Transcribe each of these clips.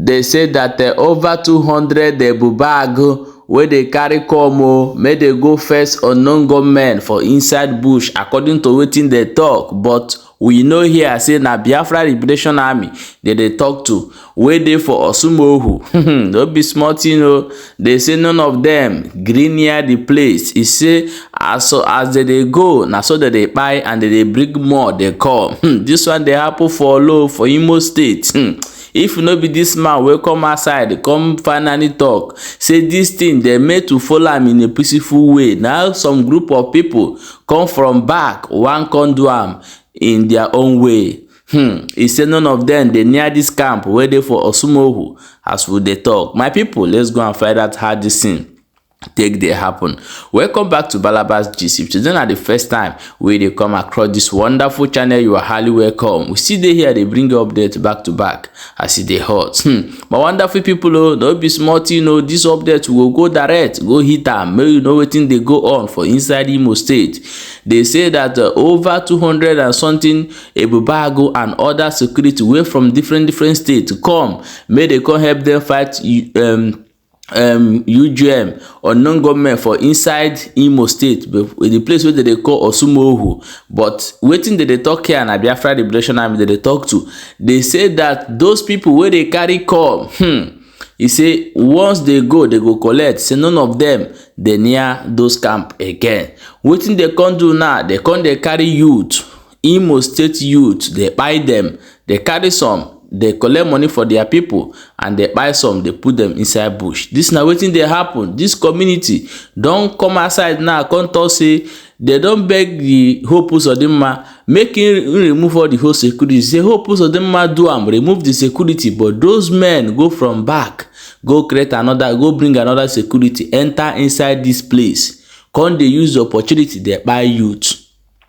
they say that over 200 bag where they carry come may they go first unknown gunmen for inside bush according to wetin they talk. But we know here say na Biafra Liberation Army they talk to wey dey for Osumohu. No be small thing o. They say none of them green near the place. E say as they go na so they buy and they bring more they come. This one they happen for Olo for Imo State. If no be this man wey come outside come finally talk say this thing they made to follow am in a peaceful way. Now some group of people come from back one come do am in their own way. He say none of them they near this camp where they for Osumohu as we they talk. My people, let's go and find out how this thing take dey happen. Welcome back to Balabas Gist. If today na the first time we dey come across this wonderful channel, you are highly welcome. We still dey here, they bring you updates back to back as e dey hot. My wonderful people, oh, don't be small thing, oh. This update will go direct, go hit am. May you know wetin dey go on for inside Imo State. They say that over 200 and something Ebubago and other security way from different states come. May they come help them fight UGM or non-government for inside Imo State, but the place where they call Osumohu. But waiting they talk here and Biafra Liberation Army they talk to, they say that those people where they carry come, he say once they go collect. Say none of them they near those camp again. Waiting they can do now, they carry youth, Imo State youth, they buy them, they carry some. They collect money for their people and they buy some, they put them inside bush. This now wetin dey happen. This community don't come outside now, come talk say they don't beg the Hope Uzodinma make him remove all the whole security. Say Hope Uzodinma do am remove the security, but those men go from back, go create another, go bring another security, enter inside this place. Come they use the opportunity they buy youth.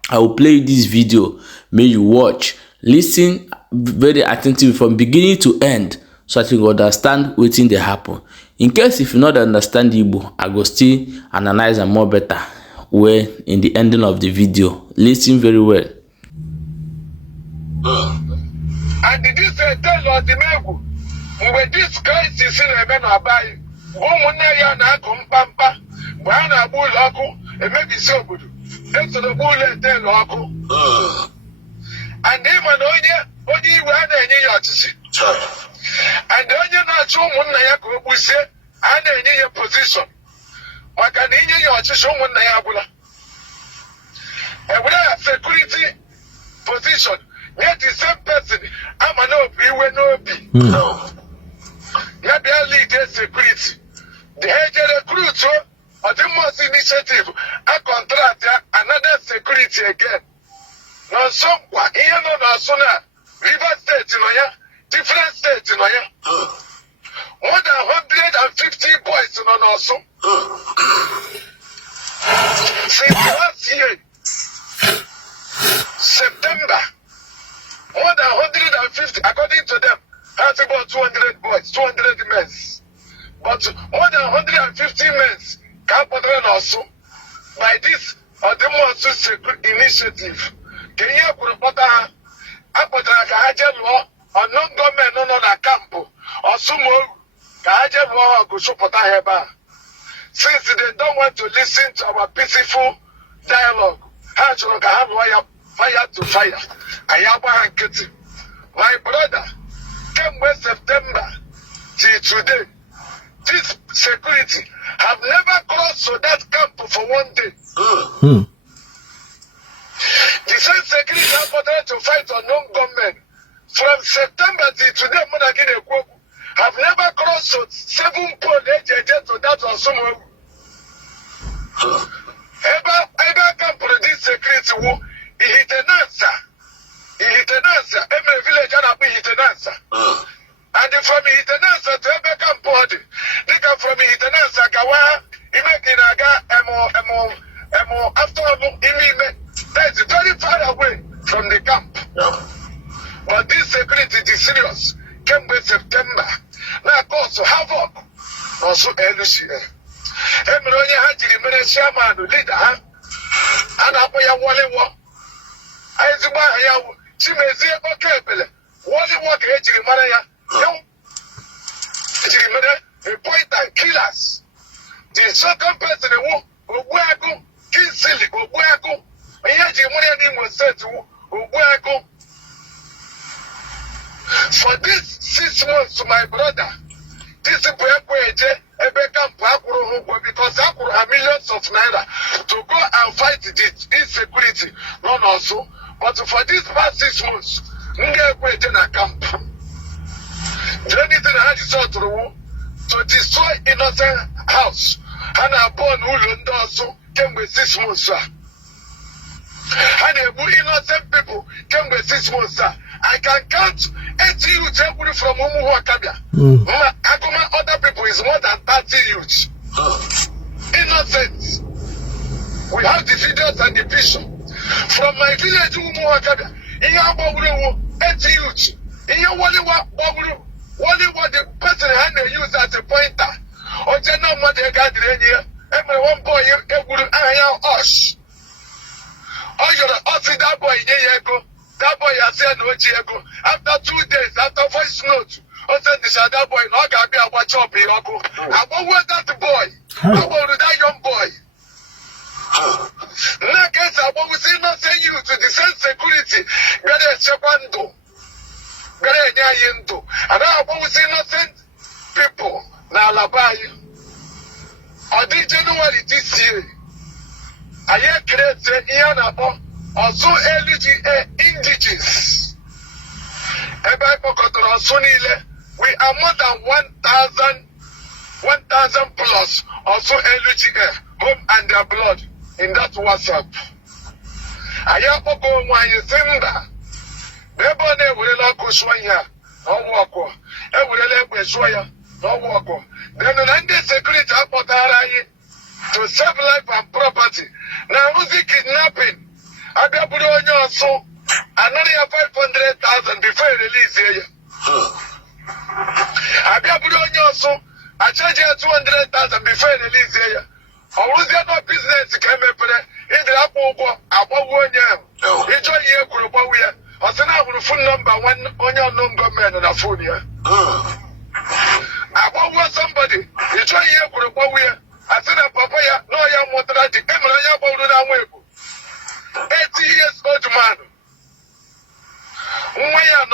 I will play this video. May you watch, listen very attentive from beginning to end so that you understand wetin dey happen. In case if you not understand Igbo, I go still analyze am more better where in the ending of the video. Listen very well. And this tell us the Megu when this Christ is in heaven abai woman ya na kumpampa bwana bulaku e maybe so good eso the bull tell oku and him and onye iwe a na-enye ya ọchịchị and onye na-achọ ụmụnna ya ka o gbusie a na-enye ya position maka na inye ya ọchịchị ụmụnna ya agwụla ewere ya security position nye the same person ama na obi iwe n'obi ya bịa lead security the head recruit ọdịmọs initiative a contract ya another security again na nso kwa ihe nọ n'ọsụ na River State no ya, different states no ya. More than 150 boys no also. Since last year, September, more than 150, according to them, has about 200 boys, 200 men. But more than 150 men can put on also by this Odimosu Security Initiative. Can you put on apụtara ka ha jee lụọ ọnụ gọọmenti nọ na kampụ Osumohu ka ha jee lụọ ọgụ chụpụta ha ebe a. Since they don't want to listen to our peaceful dialogue, ha chọrọ ka ha lụọ ya fire to fire. Anyị agba ha nkịtị. My brother, kemgbe September till today, this security have never crossed to that camp for one day. The same security have to fight unknown government from September till today. Have never crossed to 7 poles to that Osumohu. Ever come for this security war. He hit an answer. Every village and hit an answer. And from hit an answer to ever come body. They come from hit an answer. Kawa, he make emo after all, that's very far away from the camp. But this security is serious. Came with September. Now cause havoc. Also LGA. Emronya Hajiri Mene Shaman leader. And Apoya Wally Walk. Azuba Yaw. She may say okay. Wally Walk Hajiri Maraya. set Ubuago. For this 6 months, my brother, this is because I could have millions of naira to go and fight the insecurity, not also. But for this past 6 months, camp. Anything I resort to destroy innocent house. And I born who also came with 6 months. And innocent people came with 6 months. I can count 80 youths from Umuhuakabia. Other people is more than 30 youths. Innocent. We have the videos and the vision. From my village to Umuhuakabia, in your 80 youths. In your what the person had they use as a pointer. Or general mother gathering here. And my one boy, us. Oh, you're that boy in Yego. That boy has said no Diego. After 2 days, after voice note, I said this that boy not gonna be a watch up here. I want that boy. I want that young boy. Next, I want to say not saying you to the same security. Get a chapando. Get a nyayendo. And I want to say innocent people. Now labai. On the January this year, I hear create here about Orsu LGA indigenous. We are more than 1,000 plus Orsu LGA home and their blood in that WhatsApp. I hear people when you think that they will not go swaya or walk. They will let me swaya or walk. Then the security to save life and property. Now, who's kidnapping? I got put on your soul another 500,000 before you release here. I got put on your soul. I charge you 200,000 before you release here. Or was there no business to come up in the Apple? I won't warn you. Enjoy your group. I said, I will phone number one on your number man on a phone here. I won't want somebody. Enjoy your group. I said, Papa, no, you're more than the camera. 80 years old man. We are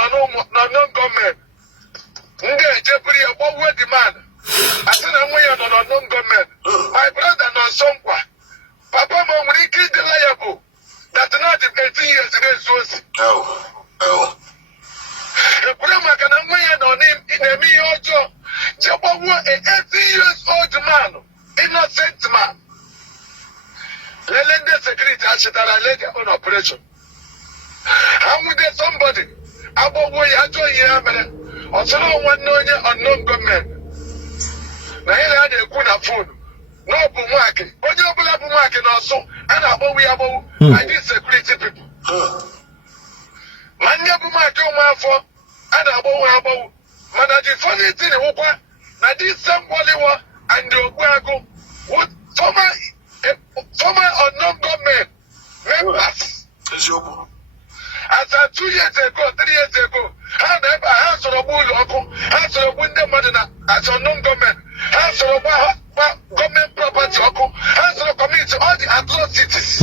no government. Jeopardy about what demand. I said, we are no government. My brother, no somewhere. Papa, when he the liable, that's not 18 years ago. Oh. The Brahma can wear no name in a mere job. Japawa, an 80 years old man, innocent man. Let the security actually led their own operation. How would there somebody about what you are doing here, or someone knowing unknown government? Now, you had a good phone. No Bumaki. But you have Bumaki also, and about we have I need security people. Man, you have Bumaki for, and about Manager funny thing, now this somebody and the Oguago, what former unknown government members. As 2 years ago, 3 years ago, hands on a bull, hands on a window madana, as unknown government, hands on a government property, hands on a community, all the atrocities.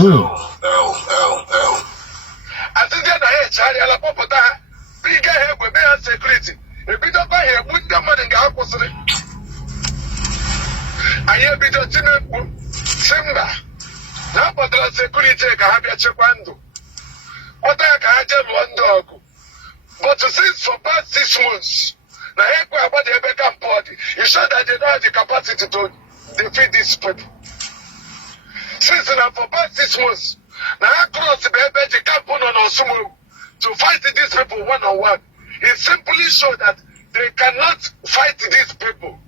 I think that I had Charlie Alapopota, bigger head with their security. A bit of my hair, window money in the house. I hear bit of Simba. Now, but the security can have your chequando. What I can tell one dog. But since for past 6 months, now about the Beckham party, you show that they don't have the capacity to defeat these people. Since now for past 6 months, now across the camp on Osumu to fight these people one-on-one, it simply shows that they cannot fight these people.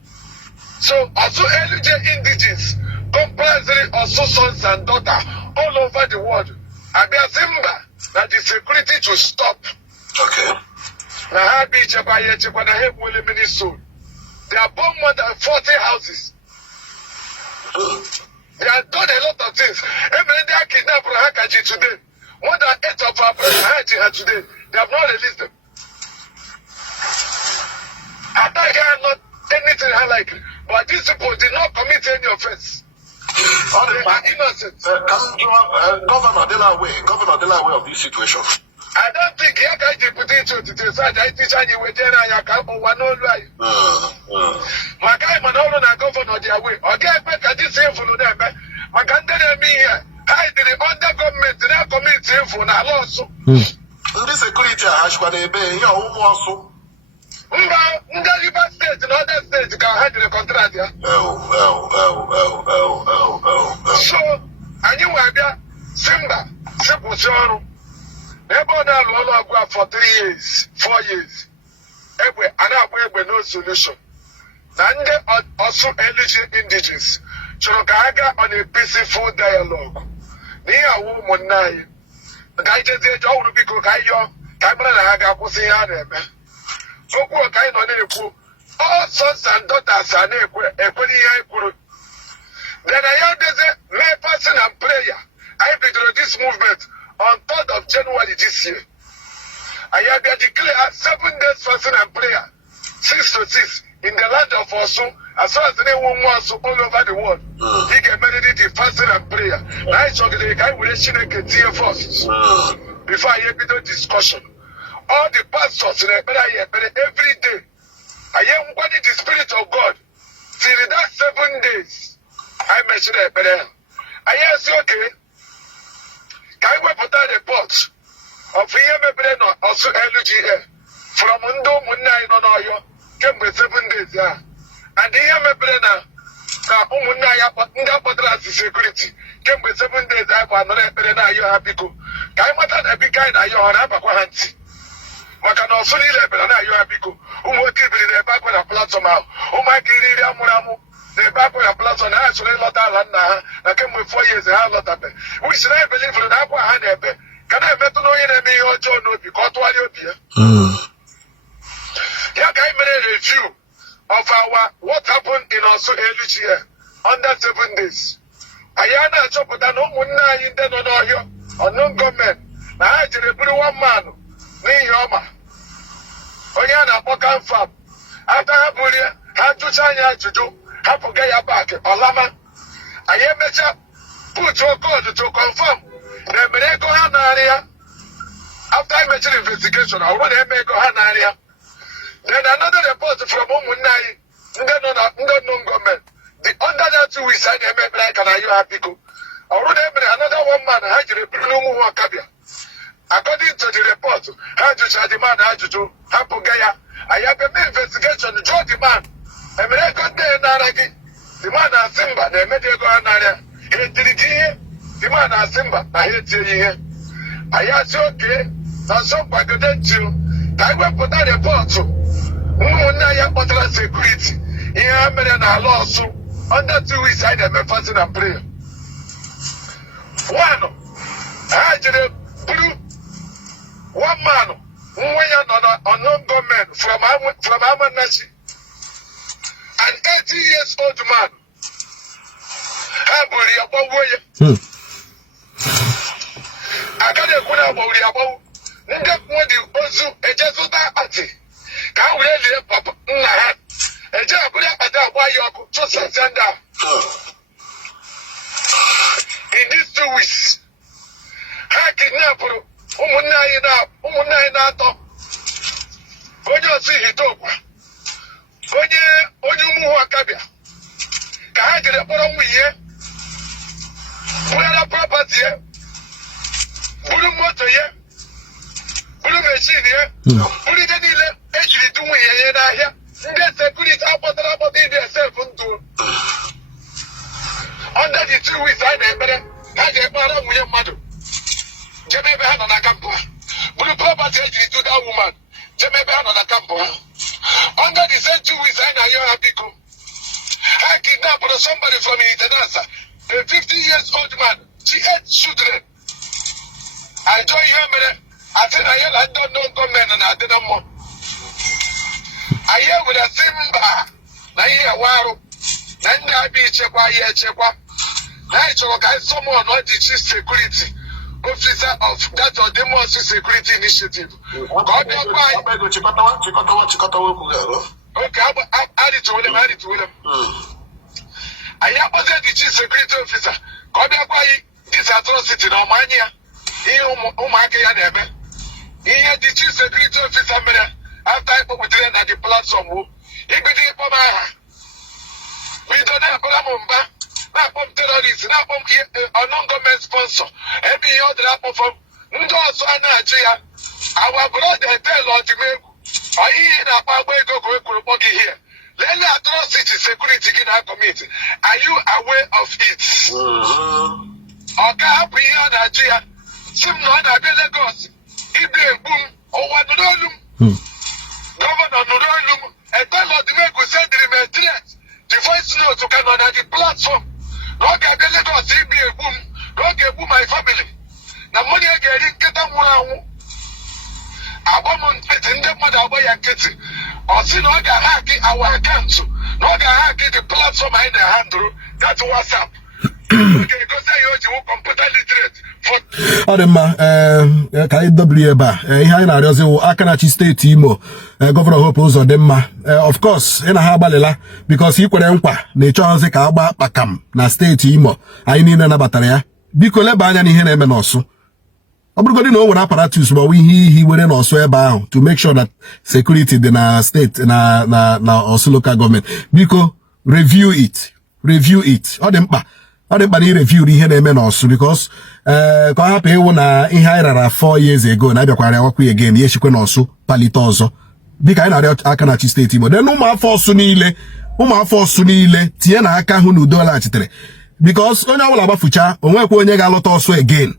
So also LGA indigenous, compulsory also sons and daughters all over the world. And they are Simba that the security to stop. Okay. Now, how be Jabaye Chipana help William in his soul? They have bombed more than 40 houses. They have done a lot of things. Every day I kidnap Rahakaji today. More than 8 of our brothers today. They have not released them. I think I not anything I like. But these people did not commit any offense. They are innocent. Governor Delaware of this situation. I don't think he can put it to the side. I teach you with I can't one no right. My guy, my own governor, their way. Okay, but I did say for them. My country, me here. I did it under government, their community for now also. This security has got a bay, your own also. River State and other states can handle the contract. So, I knew I got Simba, simple John. Never now for 3 years, 4 years. And I no solution. And also LGA indigenous. Chorokaga on a peaceful dialogue. Near woman nine. The guy just said, "Oh, we could hire your camera. I got pussy on them." So, what kind of name? All sons and daughters are equally. Then I heard there's a person and prayer. I began this movement on 3rd of January this year. I have declared 7 days fasting and prayer, 6 to 6, in the land of Orsu, as well as anyone wants all over the world. He can meditate the fasting and prayer. I saw the guy with a shine first. Before I have the discussion. All the pastors in every day. I am one in the Spirit of God. Till that 7 days, I mentioned a prayer. I asked you, okay. Can we put out a report of EMA Orsu LGA from Ndo Munai no Oyo came with 7 days, yeah. And the EMA now Munaya Nda security came with 7 days, I was not you happy to. Can we put a big kind of your Abaquanti? What can also need a you happy to? Who will keep in the back with a platform out? Who might kill Muramu? The back with a platform, I actually lot of I came with 4 years, I lot of it. We should I believe in Aqua Hanebe? Can I bet no enemy or John will be caught while you're here? Yeah, I made a review of what happened in Orsu LGA under 7 days. Ayana Chopota no Muna in the no or no government. Now I did a blue one man, me Yoma. Oyana Pokan Fab. After Abulia, had to China to do. Hapo gaya back, Olama. I am better put your code to confirm. The Mereko Hanaria. After I made an investigation, I want to make Hanaria. Then another report from Omunai, no government. The under that 2 weeks, I made like an Ayu Hapico. I want to make another one man, Hajri Bruno Kabia. According to the report, Haju Shadiman Haju, Hapo Gaya. I have an investigation, draw the man. The man has Simba, the medical anaria. The man has Simba, I hate you. I asked you, okay, now some package. I will put out a portal. Munaya Potala security. Here, I'm in a lawsuit. Under 2 weeks, I am a fasting and prayer. One, I did a blue. One man, unknown government from Amanashi. An 80 years old man. I got a good about the above. Nigga, what the Orsu LGA party. Can't really papa. A job at that why you're just send down. In these 2 weeks, I kidnap Umunai top. When you see it over. Onye mu akabia ka ha jere kpọrọ nwa ihe bụrụ property ya bụrụ moto ya bụrụ machine ya bụrụ ihe niile ejiri du nwunye ya n'ahịa ndị security akpọtara ndị self ndụ under the 2 weeks anyị na-emere ha ga-ekpara nwunye mmadụ jebe ebe ha nọ na kampụ ha bụrụ property ejiri du that woman jebe ebe ha nọ na kampụ ha. Under the same 2 weeks, I know you're happy. I kidnapped somebody from Itanasa, a 50 years old man. She had children. I joined him. I said, I don't know government and I didn't know. I hear with a Simba. I hear wow. Then I be checkwa. I told someone not the chief security officer of that or the most security initiative. God, okay, I add it to them. anyị akpọzie the chief security officer ka ọ bịakwa this atrocity na ọmanya ihe ụmụaka ya na-eme. Ihe the chief security officer mere after ịkpọpụtara na the platform bụ ibido ịkpọ m aha bido na-akpọrọ m mba na-akpọ m terrorist na-akpọ m non-government sponsor ebe ihe ọ dịrị akpọfọ m ndị ọzọ a na-achị ya our brother tell ọdịmegwu ihe na-akpa agba ego ka ekwuru kpọ gị here. Lele atrocity security gị na commit. Are you aware of it? Ọ ga-hapụ ihe a na-achị ya si m na ọ na-abịa Lagos ibi egbu m ụwa nụrụ olu m. Gọvanọ nụrụ olu m etela ọdịmegwu sendịrị m threat the voice note ka nọ na the platform na ọ ga-abịa Lagos ibi egbu m na ọ ga-egbu my family na mmụnye ga-eri nkịta nwụrụ anwụ. Agba m nkịtị ndị mmadụ agba ya nkịtị ọ sị na ọ ga-ahaki our account na ọ ga-ahaki the platform anyị na-handle that WhatsApp. Ga-egosi ya o ji wụ computer literate. Ọ dị mma ka anyị dobiri ebe a ihe anyị na-arịọzi wụ aka na-achị steeti Imo Gọvanọ Hope Uzodinma of course ị na ha agbalịla because ị kwere nkwa na ịchọghịzi ka agba kpakam na steeti Imo anyị niile nabatara ya. Biko leba anya n'ihe na-eme n'Ọsụ. Ọ bụrụgodị na o nwere apparatus ma ọ bụ ihe were n'Ọsụ ebe ahụ to make sure that security dị na steeti na Ọsụ local government. Biko review it. Ọ dị mkpa na i-review ihe na-eme n'Ọsụ because ka ọ hapụ ịwụ na ihe anyị rara 4 years ago na abịakwara wakwu again ya echikwe n'Ọsụ palite ọzọ. Biko anyị na-arịọ aka na-achị steeti Imo then ụmụafọ Ọsụ niile tinye na aka hụ na udo laghachitere because onye ọbụla gbafucha onwekwa onye ga-alọta Ọsụ again.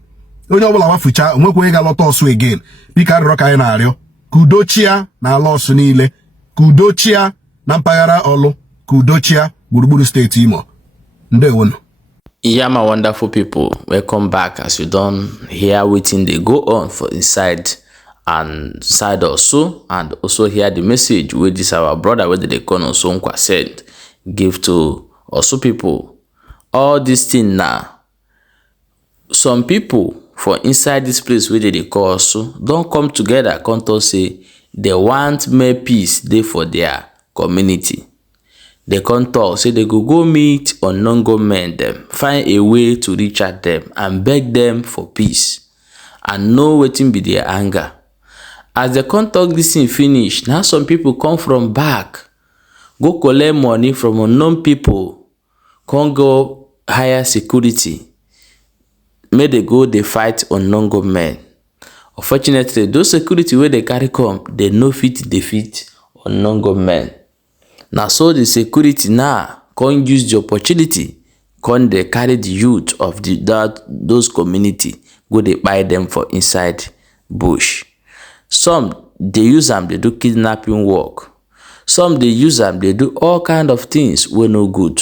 Biko arịrịọ ka anyị na-arịọ ka udo chia na ala Ọsụ niile, ka udo chia na mpaghara Ọlụ, ka udo chia gburugburu steeti Imo. Ndewonu. Yeah, my wonderful people, welcome back. As you don't hear wetin dey go on for inside Ọsụ, and also hear the message wey this our brother wey dey call Osunkwa said give to Ọsụ people. All this thing now, some people for inside this place where they call Ọsụ don't come together come talk say they want make peace dey for their community. They come talk say they go meet unknown government them, find a way to reach out them and beg them for peace and know wetin be their anger. As they come talk this thing finish, now some people come from back go collect money from unknown people, come go hire security, may they go they fight unknown government. Unfortunately, those security where they carry come, they no fit defeat unknown government. Now so the security now can't use the opportunity, can't they carry the youth of those community, go they buy them for inside bush. Some they use them, they do kidnapping work. Some they use them, they do all kind of things wey no good.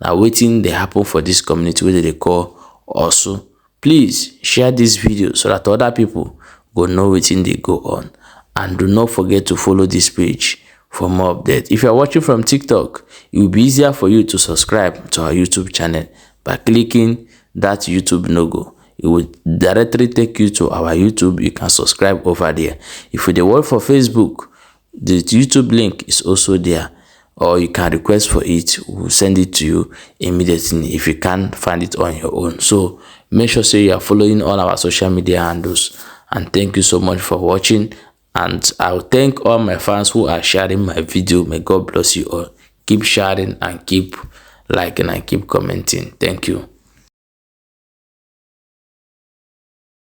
Now waiting they happen for this community where they call Ọsụ. Please share this video so that other people go know wetin dey go on, and do not forget to follow this page for more updates. If you are watching from TikTok, it will be easier for you to subscribe to our YouTube channel by clicking that YouTube logo. It will directly take you to our YouTube. You can subscribe over there. If you dey work for Facebook, the YouTube link is also there, or you can request for it. We'll send it to you immediately if you can't find it on your own. So make sure say you are following all our social media handles, and thank you so much for watching. And I'll thank all my fans who are sharing my video. May God bless you all. Keep sharing and keep liking and keep commenting. Thank you.